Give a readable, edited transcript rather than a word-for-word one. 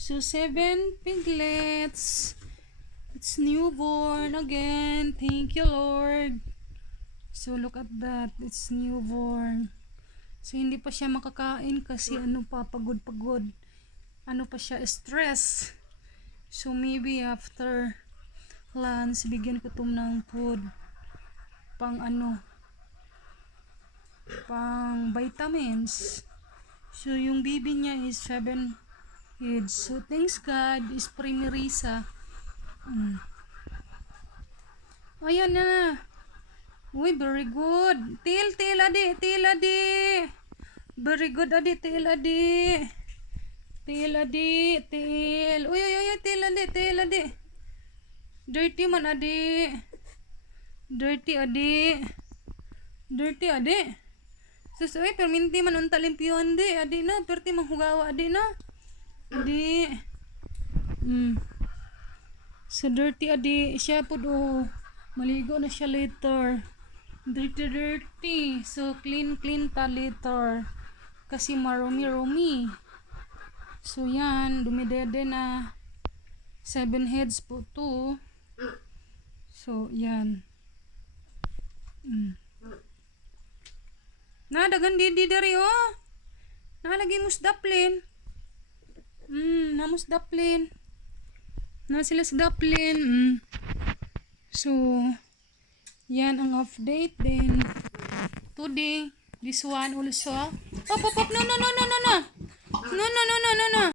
So 7 piglets. It's newborn again. Thank you, Lord. So look at that. It's newborn. So hindi pa siya makakain kasi pagod. Ano pa siya, stress. So maybe after lunch, bigyan ko ito ng food. Pang vitamins. So yung baby niya is 7 heads. So thanks God, is primerisa. Ayan na. Uy, very good. Tail adi. Very good adi, tail adi. Tail. Uy, tail adi. Dirty man adi. Dirty adi. Sus, uy, perminti man unta limpyuan adi na. Perti manghugawa adi na. Adi. So dirty adi. Siya po maligo na siya later. Dirty. So clean ta later. Kasi marumi. So yan, dumidede na. 7 heads po to. So yan. Dagan di dari oh. Nalagi musdaplin. Namusdaplin. Na sila sa daplin. So yan ang update din. Today, this one also. Pop. No.